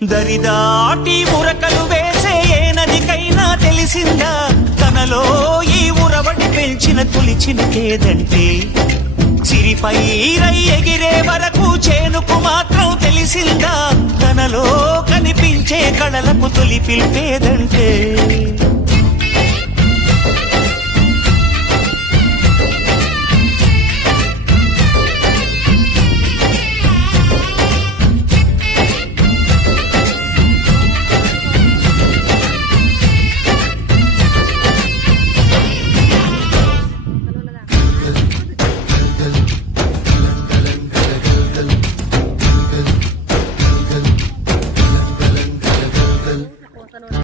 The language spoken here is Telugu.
దరిదాటి ఉరకలు వేసే ఏ నదికైనా తెలిసిందా తనలో ఈ ఉరవడి పెంచిన తొలిచినకేదంటే సిరిపై రై ఎగిరే వరకు చేనుకు మాత్రం తెలిసిందా తనలో కనిపించే కళలకు తొలి పిలిపేదంటే